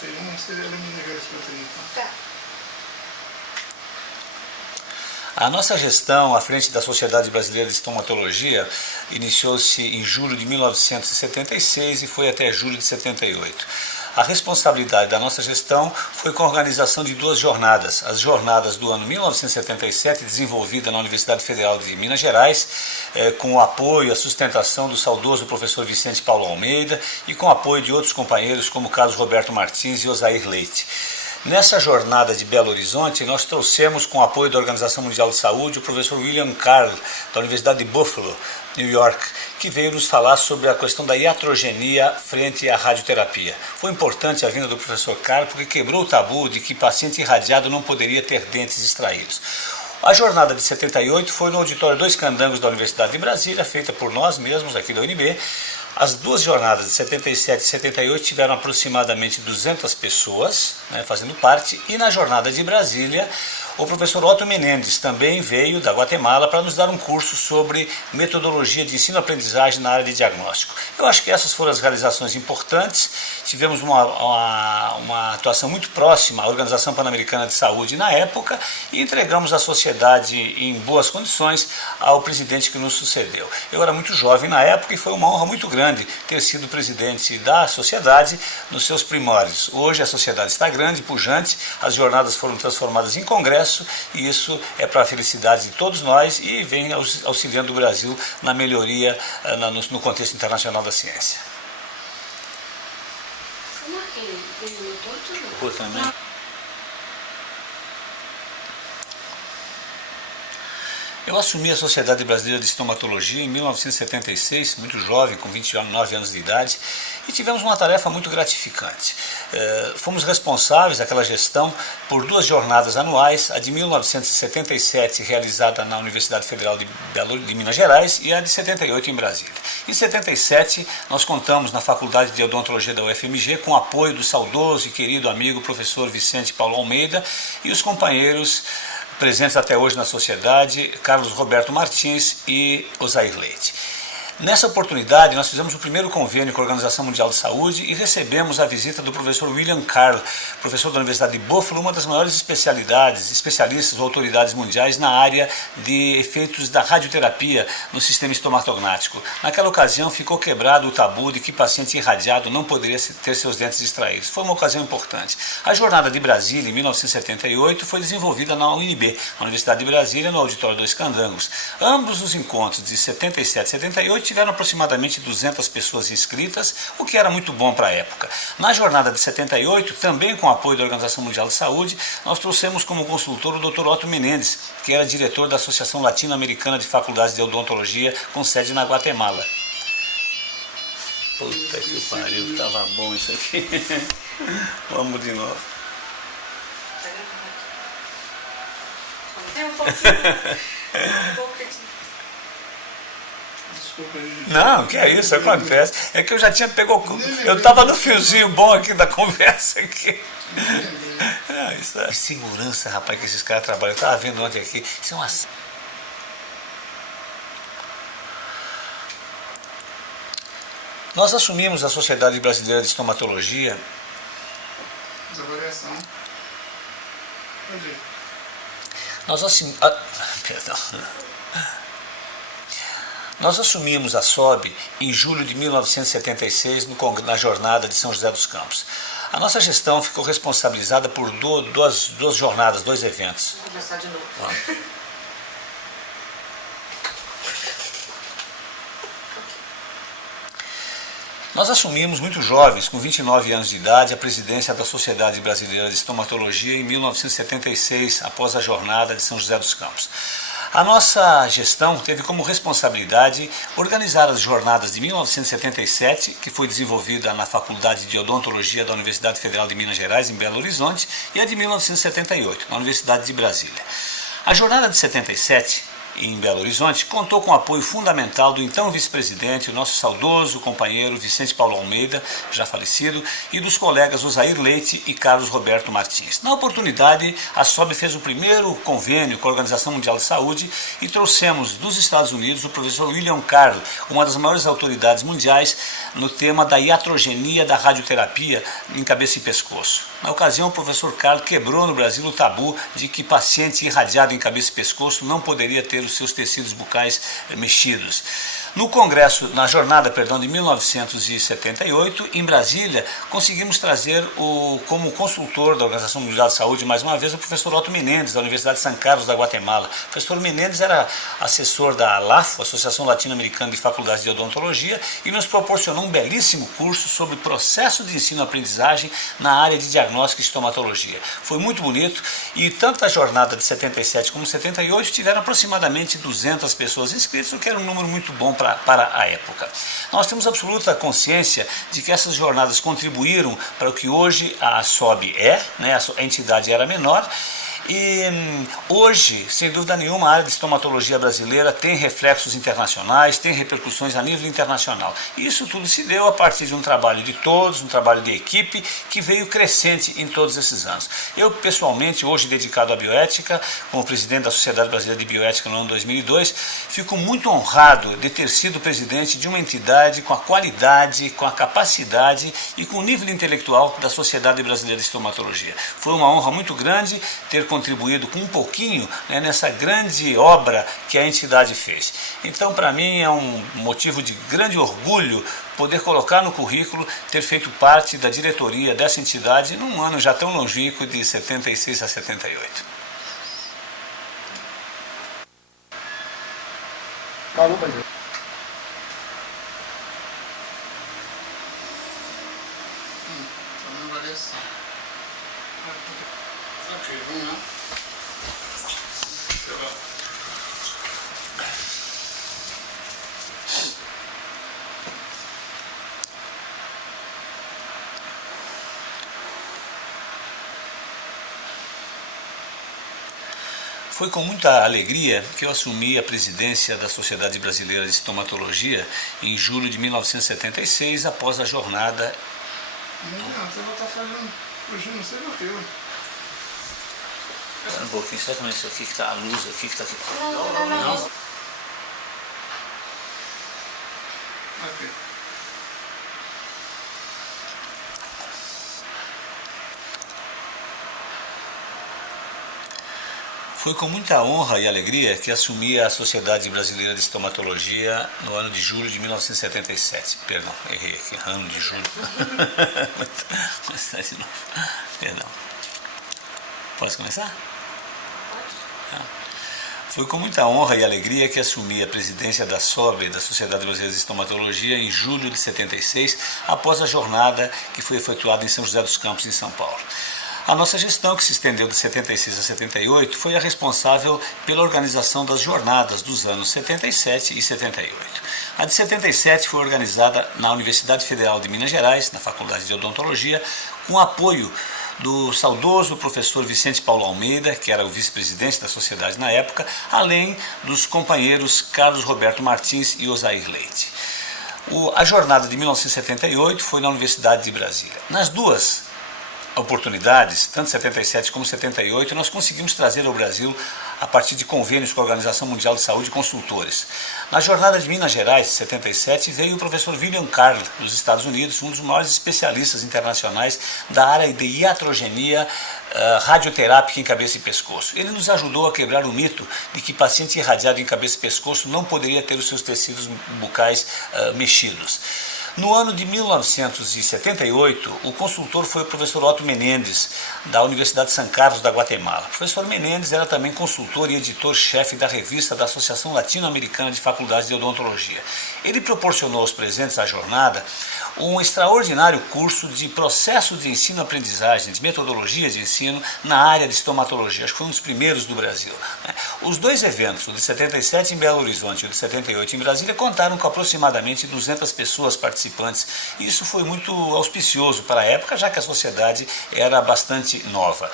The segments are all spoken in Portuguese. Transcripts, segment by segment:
51, mas seria Minas Gerais 51. Tá. A nossa gestão à frente da Sociedade Brasileira de Estomatologia iniciou-se em julho de 1976 e foi até julho de 78. A responsabilidade da nossa gestão foi com a organização de duas jornadas. As jornadas do ano 1977, desenvolvida na Universidade Federal de Minas Gerais, com o apoio e a sustentação do saudoso professor Vicente Paulo Almeida e com o apoio de outros companheiros como Carlos Roberto Martins e Osair Leite. Nessa jornada de Belo Horizonte, nós trouxemos, com o apoio da Organização Mundial de Saúde, o professor William Carl, da Universidade de Buffalo, New York, que veio nos falar sobre a questão da iatrogenia frente à radioterapia. Foi importante a vinda do professor Carl porque quebrou o tabu de que paciente irradiado não poderia ter dentes extraídos. A jornada de 78 foi no auditório Dois Candangos da Universidade de Brasília, feita por nós mesmos aqui da UNB. As duas jornadas de 77 e 78 tiveram aproximadamente 200 pessoas, fazendo parte, e na jornada de Brasília o professor Otto Menendez também veio da Guatemala para nos dar um curso sobre metodologia de ensino-aprendizagem na área de diagnóstico. Eu acho que essas foram as realizações importantes. Tivemos uma atuação muito próxima à Organização Pan-Americana de Saúde na época e entregamos a sociedade em boas condições ao presidente que nos sucedeu. Eu era muito jovem na época e foi uma honra muito grande ter sido presidente da sociedade nos seus primórdios. Hoje a sociedade está grande, pujante, as jornadas foram transformadas em congresso e isso é para a felicidade de todos nós e vem auxiliando o Brasil na melhoria no contexto internacional da ciência. Também. Eu assumi a Sociedade Brasileira de Estomatologia em 1976, muito jovem, com 29 anos de idade, e tivemos uma tarefa muito gratificante. Fomos responsáveis, aquela gestão, por duas jornadas anuais, a de 1977, realizada na Universidade Federal de Minas Gerais, e a de 78 em Brasília. Em 77, nós contamos na Faculdade de Odontologia da UFMG com o apoio do saudoso e querido amigo professor Vicente Paulo Almeida e os companheiros presentes até hoje na sociedade, Carlos Roberto Martins e Osair Leite. Nessa oportunidade, nós fizemos o primeiro convênio com a Organização Mundial de Saúde e recebemos a visita do professor William Carl, professor da Universidade de Buffalo, uma das maiores especialistas ou autoridades mundiais na área de efeitos da radioterapia no sistema estomatognático. Naquela ocasião, ficou quebrado o tabu de que paciente irradiado não poderia ter seus dentes extraídos. Foi uma ocasião importante. A jornada de Brasília, em 1978, foi desenvolvida na UNB, na Universidade de Brasília, no auditório Dois Candangos. Ambos os encontros de 77 e 78 tiveram aproximadamente 200 pessoas inscritas, o que era muito bom para a época. Na jornada de 78, também com o apoio da Organização Mundial de Saúde, nós trouxemos como consultor o Dr. Otto Menendez, que era diretor da Associação Latino-Americana de Faculdades de Odontologia, com sede na Guatemala. Puta que pariu, tava bom isso aqui. Vamos de novo. Tem um pouquinho. Não, que é isso, acontece. É que eu já tinha eu estava no fiozinho bom aqui da conversa aqui. Isso é segurança, rapaz, que esses caras trabalham. Eu estava vendo ontem aqui. Isso é uma... Nós assumimos a Sociedade Brasileira de Estomatologia. Desavaliação. Nós assumimos a SOB em julho de 1976 na jornada de São José dos Campos. A nossa gestão ficou responsabilizada por duas jornadas, dois eventos. Vou começar de novo. Nós assumimos muito jovens, com 29 anos de idade, a presidência da Sociedade Brasileira de Estomatologia em 1976, após a jornada de São José dos Campos. A nossa gestão teve como responsabilidade organizar as jornadas de 1977, que foi desenvolvida na Faculdade de Odontologia da Universidade Federal de Minas Gerais, em Belo Horizonte, e a de 1978, na Universidade de Brasília. A jornada de 77 em Belo Horizonte, contou com o apoio fundamental do então vice-presidente, o nosso saudoso companheiro Vicente Paulo Almeida, já falecido, e dos colegas Osair Leite e Carlos Roberto Martins. Na oportunidade, a SOB fez o primeiro convênio com a Organização Mundial de Saúde e trouxemos dos Estados Unidos o professor William Carl, uma das maiores autoridades mundiais no tema da iatrogenia da radioterapia em cabeça e pescoço. Na ocasião, o professor Carl quebrou no Brasil o tabu de que paciente irradiado em cabeça e pescoço não poderia ter os seus tecidos bucais mexidos. No congresso, na jornada, de 1978, em Brasília, conseguimos trazer como consultor da Organização Mundial de Saúde, mais uma vez, o professor Otto Menendez, da Universidade de São Carlos, da Guatemala. O professor Menendez era assessor da ALAFO, Associação Latino-Americana de Faculdades de Odontologia, e nos proporcionou um belíssimo curso sobre o processo de ensino-aprendizagem na área de diagnóstico e estomatologia. Foi muito bonito e tanto a jornada de 77 como 78 tiveram aproximadamente 200 pessoas inscritas, o que era um número muito bom para a época. Nós temos absoluta consciência de que essas jornadas contribuíram para o que hoje a SOB é, né? A entidade era menor. E hoje, sem dúvida nenhuma, a área de estomatologia brasileira tem reflexos internacionais, tem repercussões a nível internacional. E isso tudo se deu a partir de um trabalho de todos, um trabalho de equipe, que veio crescente em todos esses anos. Eu, pessoalmente, hoje dedicado à bioética, como presidente da Sociedade Brasileira de Bioética no ano 2002, fico muito honrado de ter sido presidente de uma entidade com a qualidade, com a capacidade e com o nível intelectual da Sociedade Brasileira de Estomatologia. Foi uma honra muito grande ter contribuído com um pouquinho, né, nessa grande obra que a entidade fez. Então, para mim, é um motivo de grande orgulho poder colocar no currículo ter feito parte da diretoria dessa entidade num ano já tão longínquo de 76 a 78. Falou, Bandeira. Foi com muita alegria que eu assumi a presidência da Sociedade Brasileira de Estomatologia em julho de 1976, após a jornada. Não, você vai estar fazendo hoje, não sei o que. Um pouquinho, será que isso aqui que está a luz aqui que está aqui? Não. Ok. Foi com muita honra e alegria que assumi a Sociedade Brasileira de Estomatologia no ano de julho de 1977. Perdão, errei aqui, ano de julho. Mas de novo. Perdão. Posso começar? Pode. Foi com muita honra e alegria que assumi a presidência da SOB, da Sociedade Brasileira de Estomatologia, em julho de 76, após a jornada que foi efetuada em São José dos Campos, em São Paulo. A nossa gestão, que se estendeu de 76 a 78, foi a responsável pela organização das jornadas dos anos 77 e 78. A de 77 foi organizada na Universidade Federal de Minas Gerais, na Faculdade de Odontologia, com apoio do saudoso professor Vicente Paulo Almeida, que era o vice-presidente da sociedade na época, além dos companheiros Carlos Roberto Martins e Osair Leite. A jornada de 1978 foi na Universidade de Brasília. Nas duas oportunidades, tanto 77 como 78, nós conseguimos trazer ao Brasil, a partir de convênios com a Organização Mundial de Saúde, consultores. Na jornada de Minas Gerais, 77, veio o professor William Carl, dos Estados Unidos, um dos maiores especialistas internacionais da área de iatrogenia radioterápica em cabeça e pescoço. Ele nos ajudou a quebrar o mito de que paciente irradiado em cabeça e pescoço não poderia ter os seus tecidos bucais mexidos. No ano de 1978, o consultor foi o professor Otto Menendez, da Universidade de São Carlos, da Guatemala. O professor Menendez era também consultor e editor-chefe da revista da Associação Latino-Americana de Faculdades de Odontologia. Ele proporcionou aos presentes à jornada um extraordinário curso de processo de ensino-aprendizagem, de metodologia de ensino na área de estomatologia. Acho que foi um dos primeiros do Brasil. Os dois eventos, o de 77 em Belo Horizonte e o de 78 em Brasília, contaram com aproximadamente 200 pessoas participantes. E isso foi muito auspicioso para a época, já que a sociedade era bastante nova.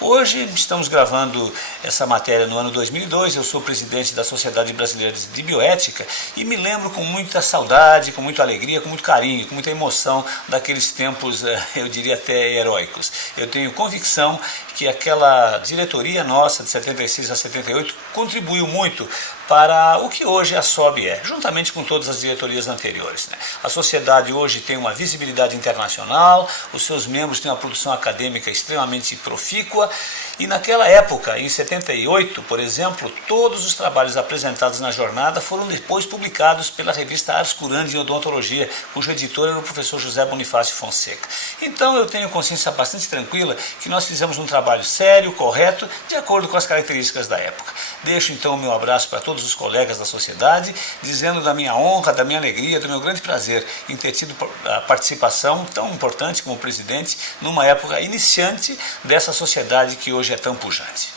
Hoje estamos gravando essa matéria no ano 2002, eu sou presidente da Sociedade Brasileira de Bioética e me lembro com muita saudade, com muita alegria, com muito carinho, com muita emoção daqueles tempos, eu diria até heróicos. Eu tenho convicção que aquela diretoria nossa de 76 a 78 contribuiu muito para o que hoje a SOB é, juntamente com todas as diretorias anteriores. A sociedade hoje tem uma visibilidade internacional, os seus membros têm uma produção acadêmica extremamente profícua e naquela época, em 78, por exemplo, todos os trabalhos apresentados na jornada foram depois publicados pela revista Ars Curandi em Odontologia, cujo editor era o professor José Bonifácio Fonseca. Então eu tenho consciência bastante tranquila que nós fizemos um trabalho sério, correto, de acordo com as características da época. Deixo então o meu abraço para todos os colegas da sociedade, dizendo da minha honra, da minha alegria, do meu grande prazer em ter tido a participação tão importante como presidente numa época iniciante dessa sociedade que hoje é tão pujante.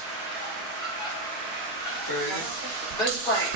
Buzz play.